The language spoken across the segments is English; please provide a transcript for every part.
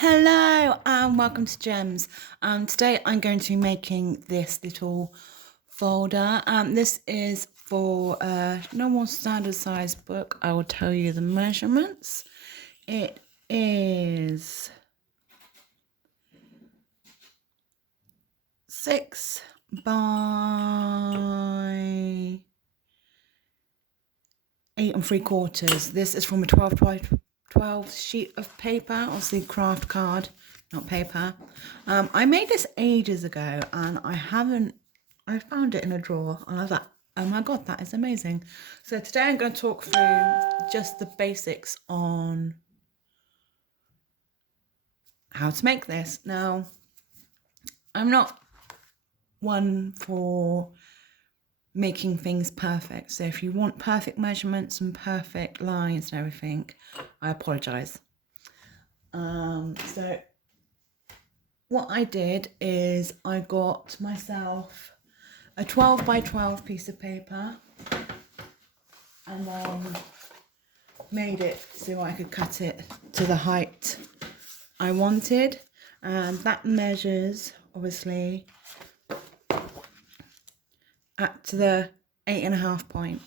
Hello and welcome to Gems. Today I'm going to be making this little folder. This is for a normal standard size book. I will tell you the measurements. It is 6 by 8 3/4. This is from a 12 by 12 sheet of paper, obviously craft card, not paper. I made this ages ago and I found it in a drawer and I was like, oh my god, that is amazing. So today I'm going to talk through just the basics on how to make this. Now, I'm not one for making things perfect, so if you want perfect measurements and perfect lines and everything, I apologize. So what I did is I got myself a 12 by 12 piece of paper and then made it so I could cut it to the height I wanted, and that measures obviously at the 8.5 point.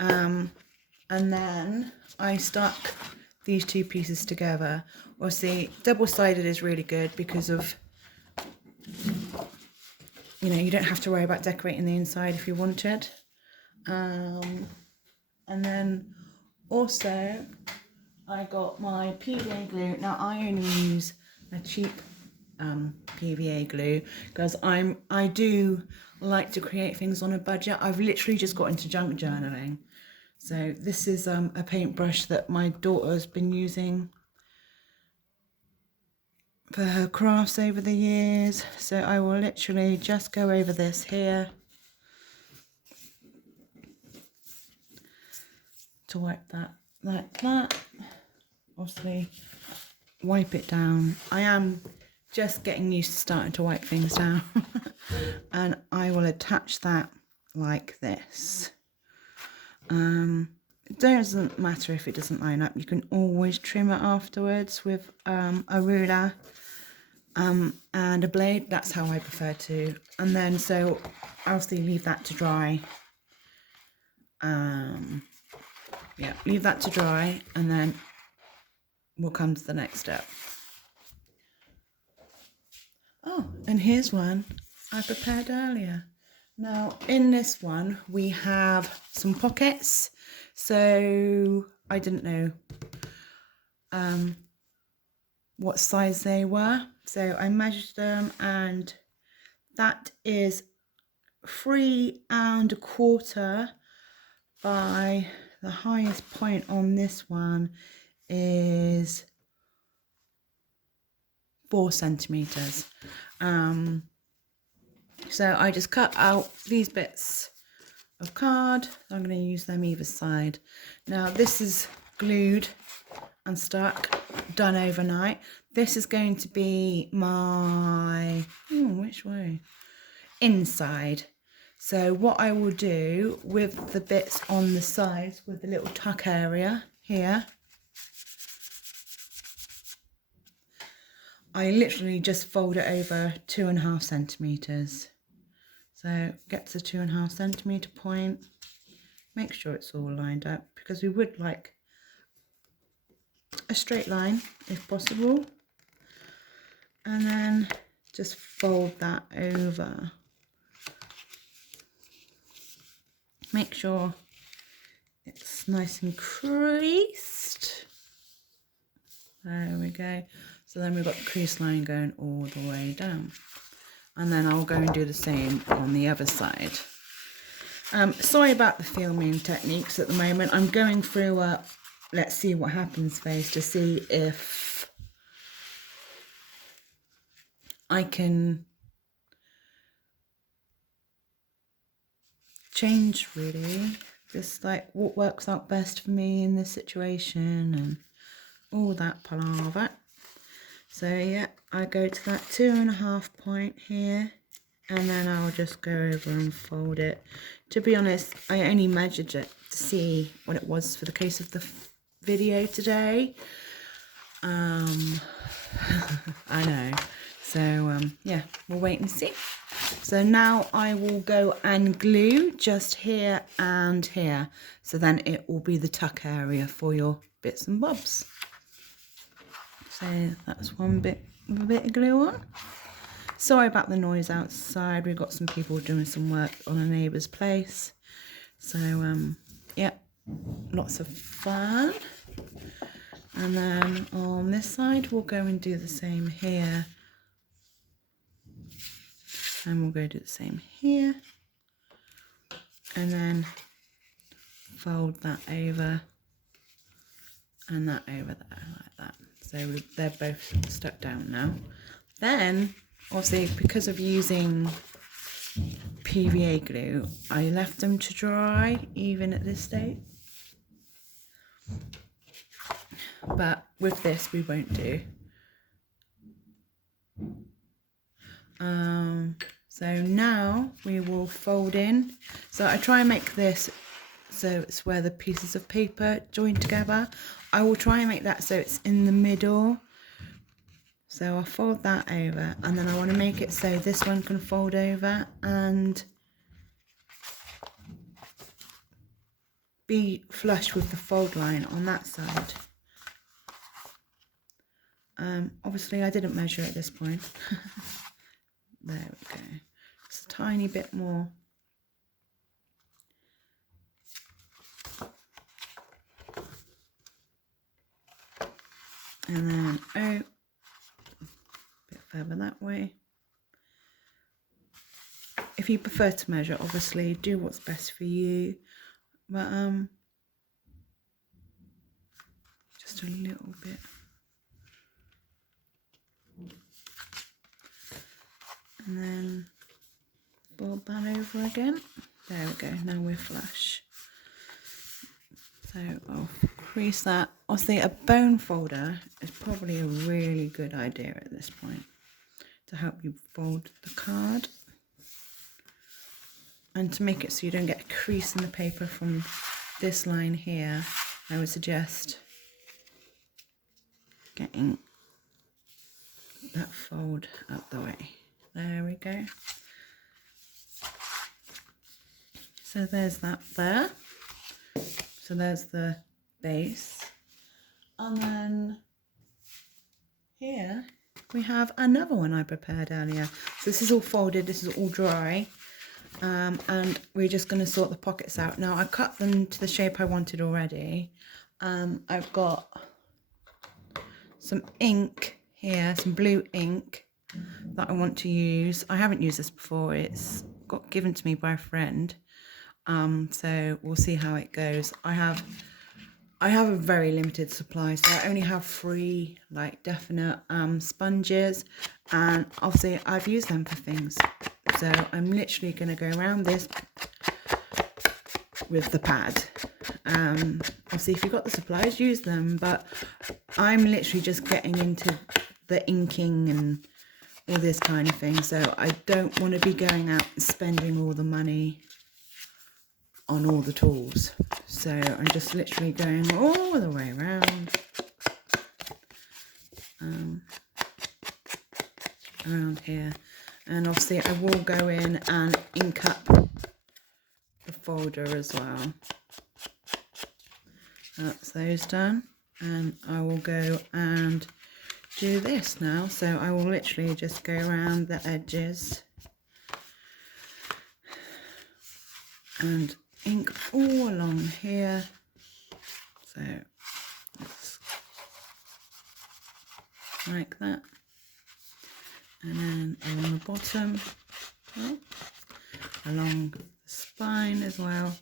And then I stuck these two pieces together. Obviously double-sided is really good because of, you don't have to worry about decorating the inside if you wanted. And then also I got my PVA glue. Now I only use a cheap PVA glue because I do like to create things on a budget. I've literally just got into junk journaling. So this is a paintbrush that my daughter's been using for her crafts over the years. So I will literally just go over this here to wipe that like that. Obviously wipe it down. I am just getting used to starting to wipe things down. And I will attach that like this. It doesn't matter if it doesn't line up. You can always trim it afterwards with a ruler and a blade. That's how I prefer to. And then so obviously leave that to dry. Yeah, leave that to dry and then we'll come to the next step. Oh, and here's one I prepared earlier. Now, in this one, we have some pockets. So I didn't know what size they were. So I measured them, and that is 3.25 by the highest point on this one is 4 centimeters. So I just cut out these bits of card. I'm going to use them either side. Now this is glued and stuck, done overnight. This is going to be my, which way? Inside. So what I will do with the bits on the sides, with the little tuck area here, I literally just fold it over 2.5 centimeters. So get to the 2.5 centimeter point, make sure it's all lined up because we would like a straight line if possible. And then just fold that over. Make sure it's nice and creased. There we go. So then we've got the crease line going all the way down. And then I'll go and do the same on the other side. Sorry about the filming techniques at the moment. I'm going through a let's see what happens phase to see if I can change really. Just like what works out best for me in this situation and all that palaver. So yeah, I go to that 2.5 point here, and then I'll just go over and fold it. To be honest, I only measured it to see what it was for the case of the video today. I know. So yeah, we'll wait and see. So now I will go and glue just here and here. So then it will be the tuck area for your bits and bobs. So that's one bit with a bit of glue on. Sorry about the noise outside. We've got some people doing some work on a neighbour's place. So yeah, lots of fun. And then on this side we'll go and do the same here. And we'll go do the same here. And then fold that over and that over there like that. So they're both stuck down now. Then obviously because of using PVA glue, I left them to dry even at this state. But with this we won't do. So now we will fold in. So I try and make this so it's where the pieces of paper join together. I will try and make that so it's in the middle. So I'll fold that over, and then I want to make it so this one can fold over and be flush with the fold line on that side. Obviously I didn't measure at this point. There we go. Just a tiny bit more. And then a bit further that way. If you prefer to measure, obviously do what's best for you. But just a little bit. And then fold that over again. There we go, now we're flush. So I'll crease that. Obviously a bone folder is probably a really good idea at this point to help you fold the card. And to make it so you don't get a crease in the paper from this line here, I would suggest getting that fold out the way. There we go. So there's that there. So there's the base. And then here we have another one I prepared earlier. So this is all folded, this is all dry. And we're just going to sort the pockets out. Now I cut them to the shape I wanted already. I've got some ink here, some blue ink that I want to use. I haven't used this before. It's got given to me by a friend. So we'll see how it goes. I have a very limited supply, so I only have 3 like definite sponges, and obviously I've used them for things. So I'm literally going to go around this with the pad. Obviously if you've got the supplies, use them, but I'm literally just getting into the inking and all this kind of thing, so I don't want to be going out and spending all the money on all the tools. So I'm just literally going all the way around, around here. And obviously I will go in and ink up the folder as well. That's those done, and I will go and do this now. So I will literally just go around the edges and ink all along here. So like that, and then along the bottom, along the spine as well,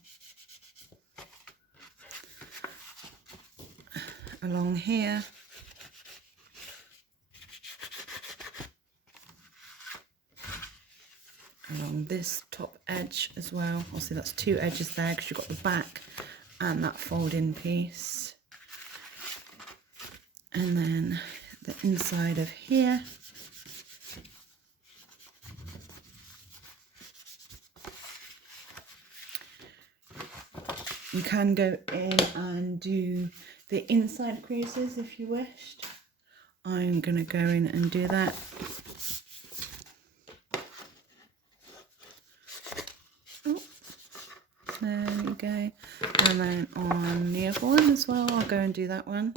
along here, along this top edge as well. Obviously that's 2 edges there because you've got the back and that fold-in piece. And then the inside of here. You can go in and do the inside creases if you wished. I'm going to go in and do that. Oh, there we go. And then on the other one as well, I'll go and do that one.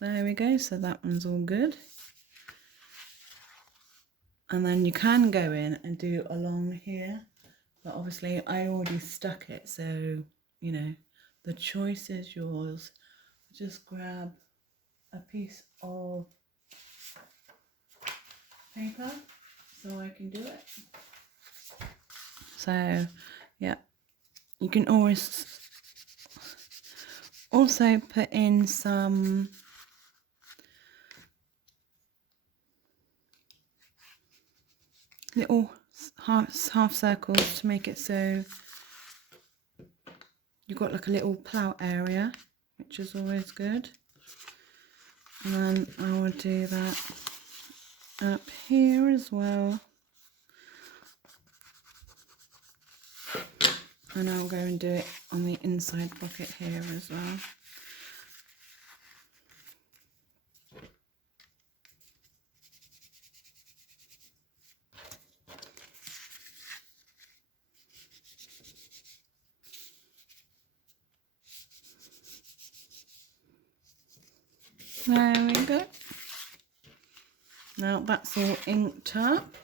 There we go, so that one's all good. And then you can go in and do along here, but obviously I already stuck it, so you know, the choice is yours. Just grab a piece of paper so I can do it. So yeah, you can always also put in some little half circles to make it so you've got like a little plough area, which is always good. And then I will do that up here as well. And I'll go and do it on the inside pocket here as well. There we go. Now that's all inked up.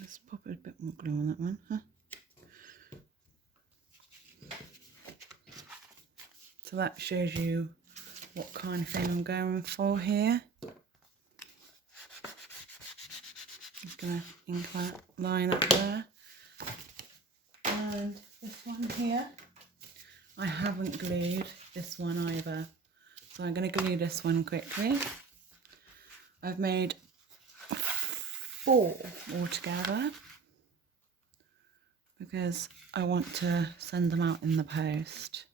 Let's pop a bit more glue on that one, huh? So that shows you what kind of thing I'm going for here. Just gonna ink that line up there. And this one here, I haven't glued this one either. So I'm going to glue this one quickly. I've made 4 altogether because I want to send them out in the post.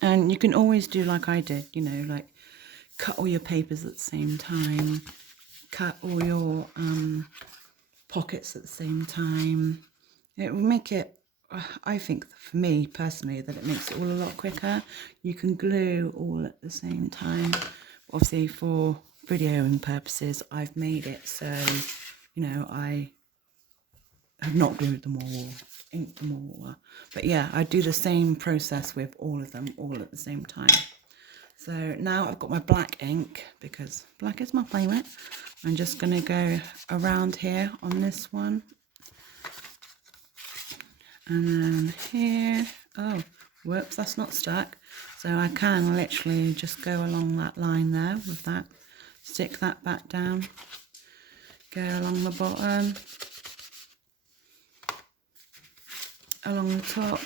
And you can always do like I did, you know, like cut all your papers at the same time, cut all your pockets at the same time. It will make it, I think for me personally, that it makes it all a lot quicker. You can glue all at the same time. Obviously for videoing purposes, I've made it so, you know, I have not glued them all, inked them all. But yeah, I do the same process with all of them, all at the same time. So now I've got my black ink, because black is my favourite. I'm just going to go around here on this one. And then here, oh, whoops, that's not stuck. So I can literally just go along that line there with that, stick that back down, go along the bottom, along the top.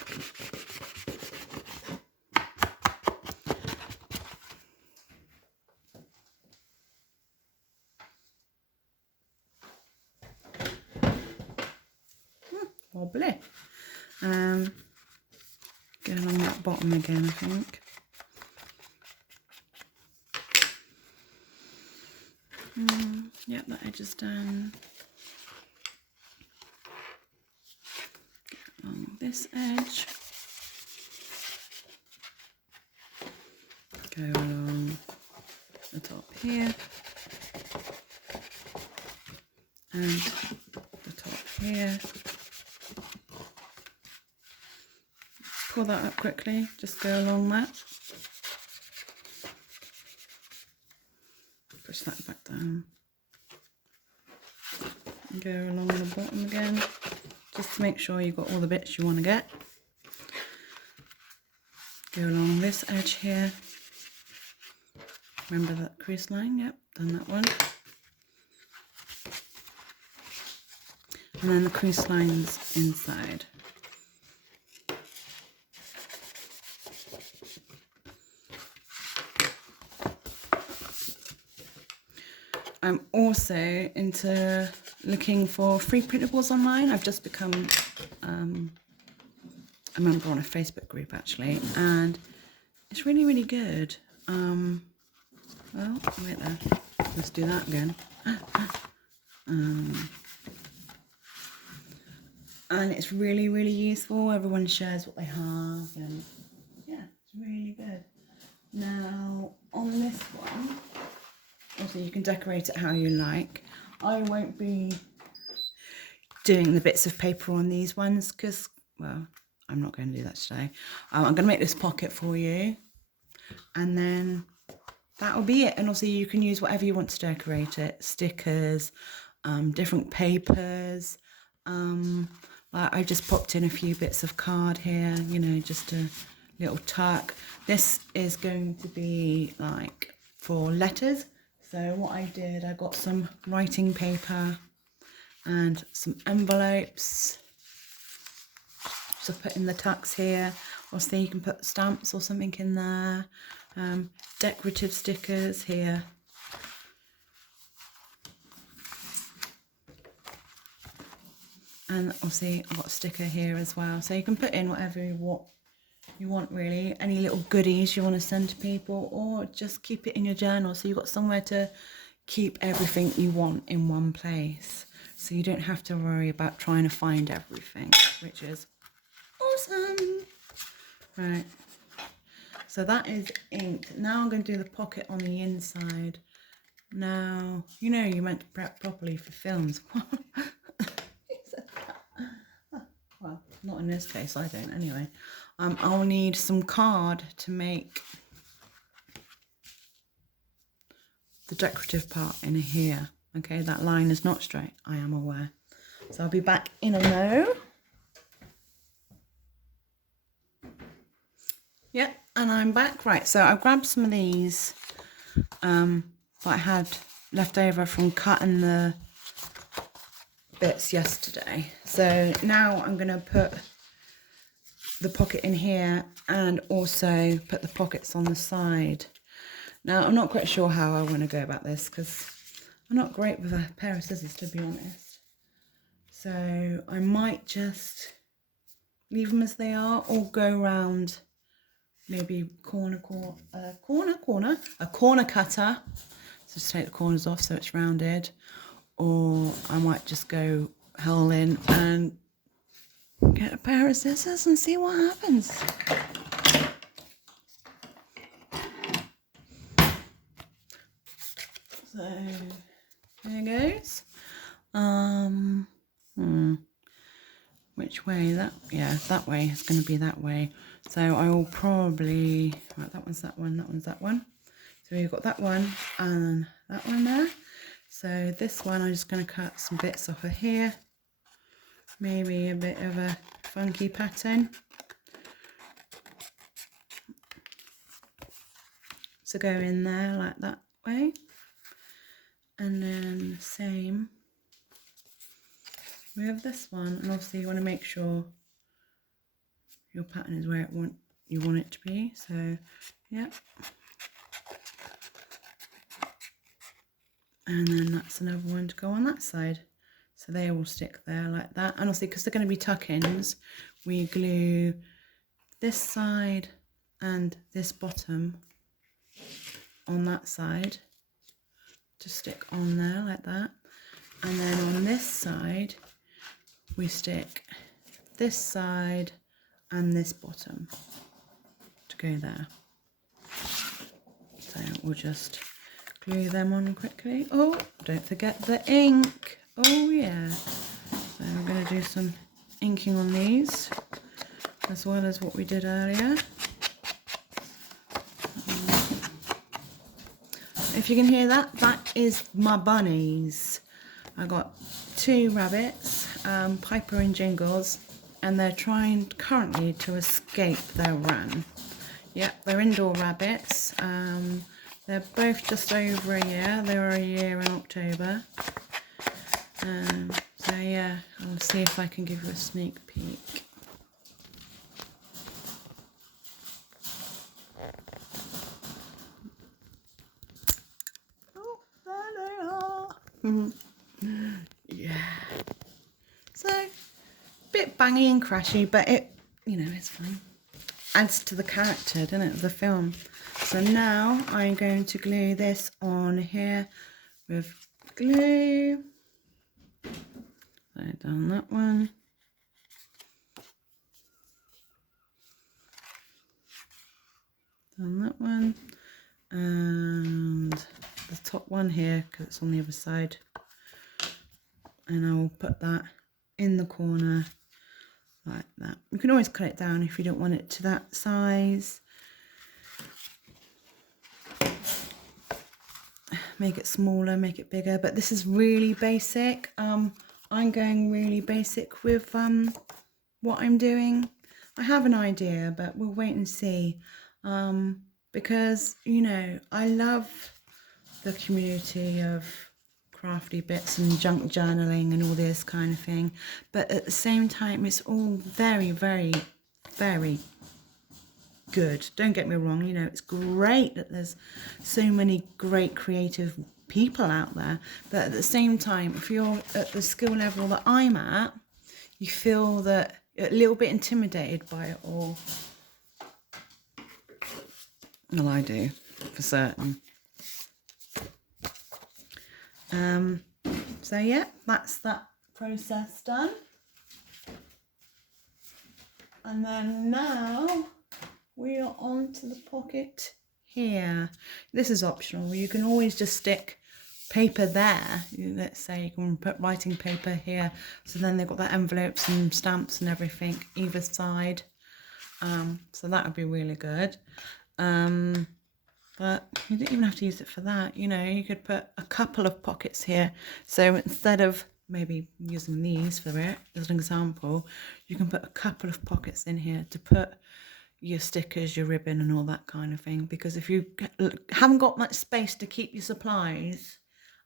Wobbly. Go along that bottom again, I think. Yep, that edge is done. Go along this edge. Go along the top here. And the top here. Pull that up quickly, just go along that. Push that back down. And go along the bottom again, just to make sure you've got all the bits you want to get. Go along this edge here. Remember that crease line? Yep, done that one. And then the crease lines inside. I'm also into looking for free printables online. I've just become a member on a Facebook group actually, and it's really, really good. Well, wait there. Let's do that again. and it's really, really useful. Everyone shares what they have, and yeah, it's really good. Now on this one, also you can decorate it how you like. I won't be doing the bits of paper on these ones because, well, I'm not going to do that today. I'm going to make this pocket for you, and then that will be it. And also you can use whatever you want to decorate it. Stickers, different papers. Like I just popped in a few bits of card here, you know, just a little tuck. This is going to be like for letters. So what I did, I got some writing paper and some envelopes. So put in the tucks here. Also you can put stamps or something in there. Decorative stickers here. And obviously I've got a sticker here as well. So you can put in whatever you want really. Any little goodies you want to send to people, or just keep it in your journal so you've got somewhere to keep everything you want in one place. So you don't have to worry about trying to find everything, which is awesome. Right. So that is inked. Now I'm going to do the pocket on the inside. Now, you know you're meant to prep properly for films. Well, not in this case, I don't anyway. I'll need some card to make the decorative part in here. Okay, that line is not straight, I am aware. So I'll be back in a no. Yep, and I'm back. Right, so I've grabbed some of these that I had left over from cutting the bits yesterday. So now I'm going to put the pocket in here and also put the pockets on the side. Now I'm not quite sure how I want to go about this because I'm not great with a pair of scissors, to be honest. So I might just leave them as they are, or go round maybe a corner cutter, so just take the corners off so it's rounded, or I might just go hell in and get a pair of scissors and see what happens. So there goes. Which way? That, yeah, that way. It's going to be that way. So I will probably, right, that one's that one, that one's that one. So we've got that one and that one there. So this one I'm just going to cut some bits off of here. Maybe a bit of a funky pattern. So go in there like that way. And then the same with this one. And obviously you want to make sure your pattern is where you want it to be. So yeah. And then that's another one to go on that side. So they will stick there like that. And obviously because they're going to be tuck-ins, we glue this side and this bottom on that side to stick on there like that. And then on this side, we stick this side and this bottom to go there. So we'll just glue them on quickly. Oh, don't forget the ink. Oh yeah. So I'm going to do some inking on these as well as what we did earlier. If you can hear that, that is my bunnies. I got 2 rabbits, Piper and Jingles, and they're trying currently to escape their run. Yep, they're indoor rabbits. They're both just over a year. They were a year in October. So yeah, I'll see if I can give you a sneak peek. Oh, there they are. Yeah. So, bit bangy and crashy, but it, you know, it's fine. Adds to the character, doesn't it, of the film. So now I'm going to glue this on here with glue. So down that one. on that one, and the top one here because it's on the other side, and I will put that in the corner like that. You can always cut it down if you don't want it to that size. Make it smaller, make it bigger, but this is really basic. I'm going really basic with what I'm doing. I have an idea, but we'll wait and see, because, you know, I love the community of crafty bits and junk journaling and all this kind of thing, but at the same time it's all very, very, very good. Don't get me wrong, you know, it's great that there's so many great creative people out there, but at the same time, if you're at the skill level that I'm at, you feel that a little bit intimidated by it all. Well, I do, for certain. So yeah, that's that process done. And then now we are on to the pocket here. This is optional. You can always just stick paper there. Let's say you can put writing paper here. So then they've got their envelopes and stamps and everything either side. So that would be really good. But you don't even have to use it for that. You know, you could put a couple of pockets here. So instead of maybe using these for it as an example, you can put a couple of pockets in here to put your stickers, your ribbon and all that kind of thing, because if you haven't got much space to keep your supplies,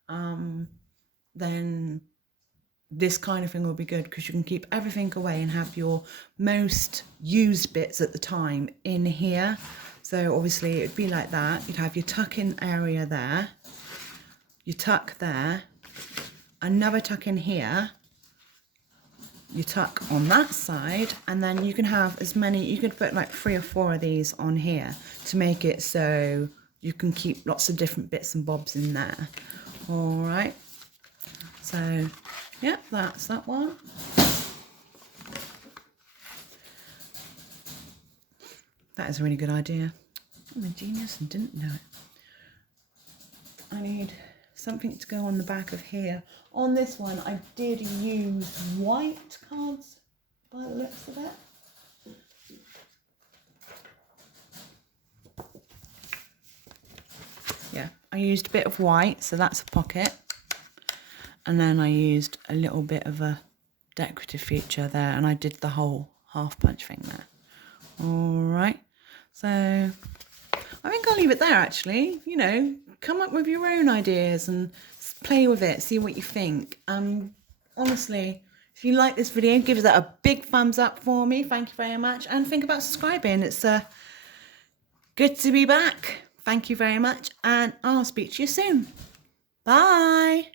then this kind of thing will be good, because you can keep everything away and have your most used bits at the time in here. So obviously it'd be like that. You'd have your tuck in area there, your tuck there, another tuck in here, you tuck on that side, and then you can have as many, you could put like 3 or 4 of these on here to make it so you can keep lots of different bits and bobs in there. All right, so yeah, that's that one. That is a really good idea. I'm a genius and didn't know it. I need something to go on the back of here. On this one, I did use white cards by the looks of it. Yeah, I used a bit of white, so that's a pocket. And then I used a little bit of a decorative feature there, and I did the whole half punch thing there. All right, so I think I'll leave it there actually. You know, come up with your own ideas and play with it, see what you think. Honestly, if you like this video, give that a big thumbs up for me. Thank you very much, and think about subscribing. It's good to be back. Thank you very much, and I'll speak to you soon. Bye.